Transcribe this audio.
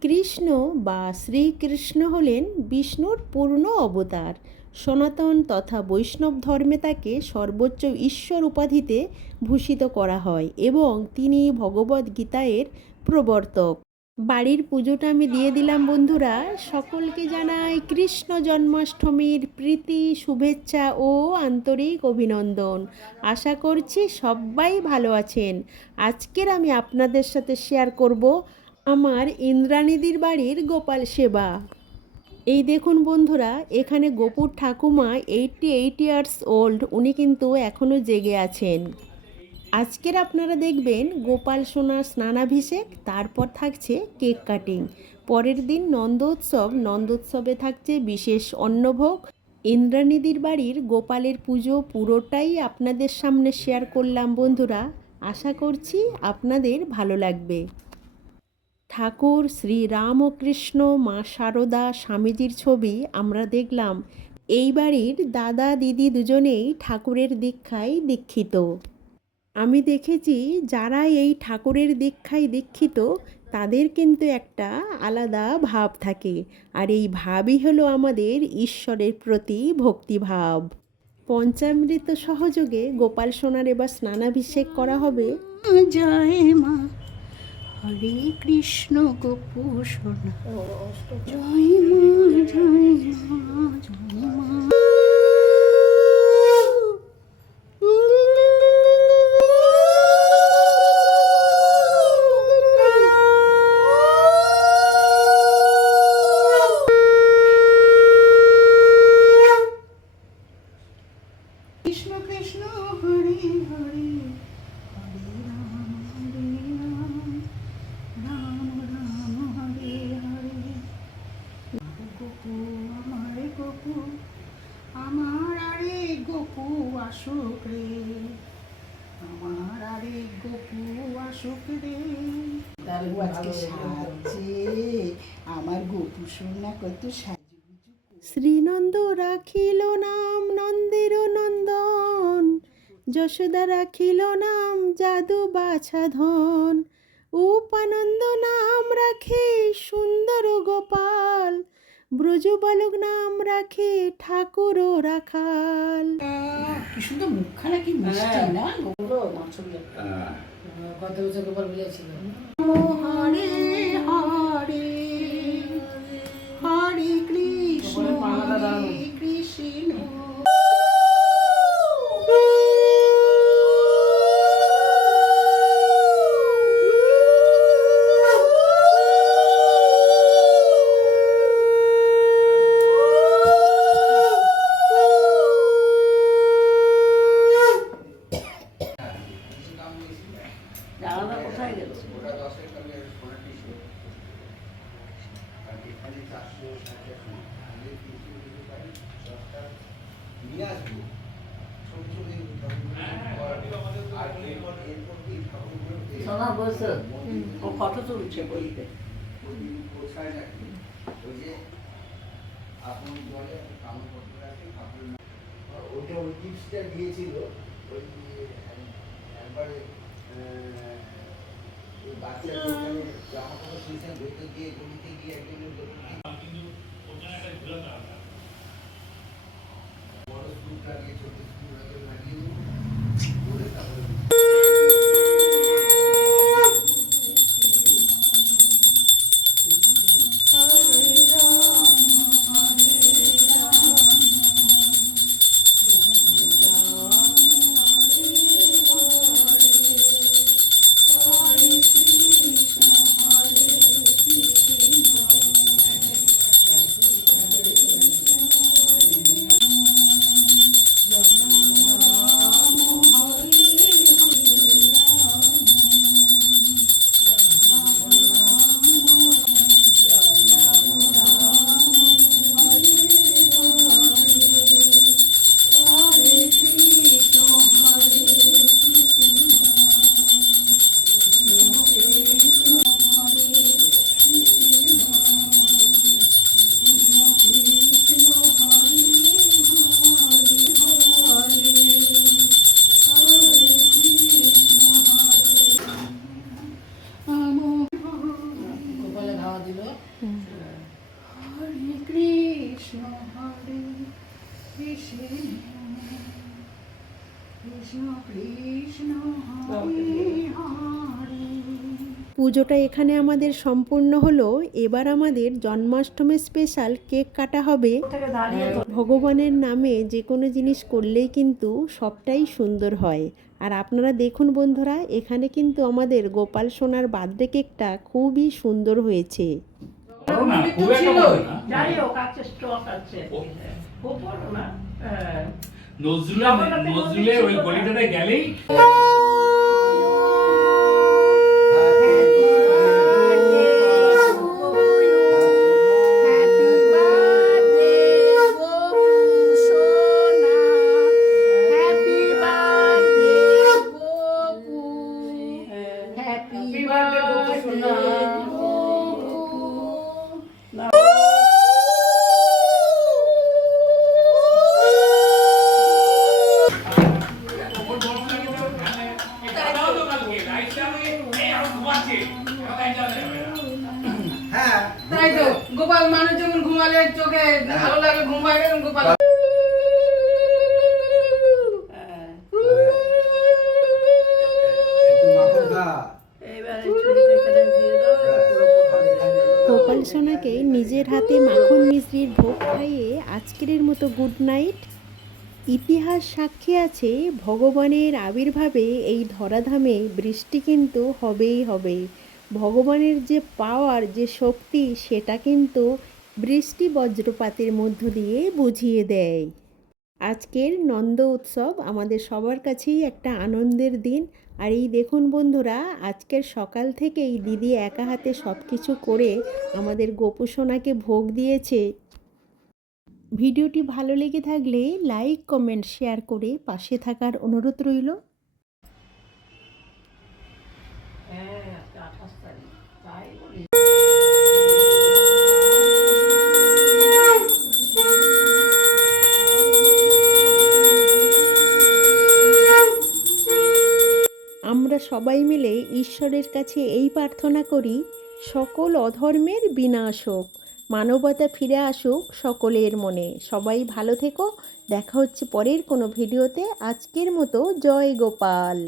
কৃষ্ণ বা শ্রীকৃষ্ণ হলেন বিষ্ণুর পূর্ণ অবতার। সনাতন তথা বৈষ্ণব ধর্মে তাকে সর্বোচ্চ ঈশ্বর উপাধিতে ভূষিত করা হয় এবং তিনি ভগবদ্ গীতায়ের প্রবর্তক। বাড়ির পুজোটা আমি দিয়ে দিলাম বন্ধুরা। সকলকে জানাই কৃষ্ণ জন্মাষ্টমীর প্রীতি, শুভেচ্ছা ও আন্তরিক অভিনন্দন। আশা করছি সবাই ভালো আছেন। আজকের আমি আপনাদের সাথে শেয়ার করব আমার ইন্দ্রাণীদির বাড়ির গোপাল সেবা। এই দেখুন বন্ধুরা, এখানে গোপুর ঠাকুমা এইটটি এইট ইয়ার্স ওল্ড উনি কিন্তু এখনও জেগে আছেন। আজকের আপনারা দেখবেন গোপাল সোনার স্নানাভিষেক, তারপর থাকছে কেক কাটিং। পরের দিন নন্দোৎসব, নন্দোৎসবে থাকছে বিশেষ অন্নভোগ। ইন্দ্রাণীদির বাড়ির গোপালের পুজো পুরোটাই আপনাদের সামনে শেয়ার করলাম বন্ধুরা। আশা করছি আপনাদের ভালো লাগবে। ঠাকুর, শ্রী রাম ও কৃষ্ণ মা শারদা স্বামীজির ছবি আমরা দেখলাম। এই বাড়ির দাদা, দিদি দুজনেই ঠাকুরের দীক্ষায় দীক্ষিত। আমি দেখেছি, যারা এই ঠাকুরের দীক্ষায় দীক্ষিত, তাদের কিন্তু একটা আলাদা ভাব থাকে। আর এই ভাবই হলো আমাদের ঈশ্বরের প্রতি ভক্তিভাব। পঞ্চামৃত সহযোগে গোপাল সোনার এবার স্নানাভিষেক করা হবে। জয় মা হরে কৃষ্ণ গোপু সোনা। জয় মা জয় মা জয় মা। আজকে আমার গোপু সোনা কত সাজুগুজু শ্রীনন্দ রাখিল নাম নন্দের নন্দন যশোদা রাখিল নাম জাদু বাছাধন উপানন্দ নাম রাখে সুন্দর গোপাল ব্রজবালক নাম রাখে ঠাকুর ও রাখাল। কি সুন্দর মুখখানা কি মিষ্টি না কত বছর গোপাল বুঝেছিল হরে হরে হরে হরে কৃষ্ণ। সোনা বসে ও ফটো তুলছে বইতে। ওটা ওই টিপসটা দিয়েছিল ওই একবার ওই দোকানে জামা কাপড় শুয়েছেন ভেতর দিয়ে গলিতে গিয়ে একজনের বড় পুজোটা এখানে আমাদের সম্পূর্ণ হলো। এবার আমাদের জন্মাষ্টমী স্পেশাল কেক কাটা হবে। ভগবানের নামে যে কোনো জিনিস করলেই কিন্তু সবটাই সুন্দর হয়। আর আপনারা দেখুন বন্ধুরা এখানে কিন্তু আমাদের গোপাল সোনার বার্থডে কেকটা খুবই সুন্দর হয়েছে। বড় না? হ্যাঁ। নজরুলে নজরুলে ওই গলিটাতে গেলেই তাই গোপাল মানুষ ঘুমালে চোখে ভালো লাগে ঘুমায়। গোপাল সোনাকে নিজের হাতে মাখন মিশ্রির ভোগ খাইয়ে আজকের মতো গুড নাইট ইতিহাস সাক্ষী আছে ভগবানের আবির্ভাবে এই ধরাধামে, বৃষ্টি কিন্তু হবেই হবে। ভগবানের যে পাওয়ার, যে শক্তি, সেটা কিন্তু বৃষ্টি বজ্রপাতের মধ্য দিয়ে বুঝিয়ে দেয়। আজকের নন্দ উৎসব আমাদের সবার কাছেই একটা আনন্দের দিন। আর এই দেখুন বন্ধুরা, আজকের সকাল থেকেই দিদি একা হাতে সব কিছু করে আমাদের গোপুসোনাকে ভোগ দিয়েছে। ভিডিওটি ভালো লেগে থাকলে লাইক, কমেন্ট, শেয়ার করে পাশে থাকার অনুরোধ রইল হ্যাঁ আজকে আঠাশ তারিখ। তাই বলি। আমরা সবাই মিলে ঈশ্বরের কাছে এই প্রার্থনা করি, সকল অধর্মের বিনাশ হোক মানবতা ফিরে আসুক সকলের মনে। সবাই ভালো থেকো। দেখা হচ্ছে পরের কোনো ভিডিওতে। আজকের মতো জয় গোপাল।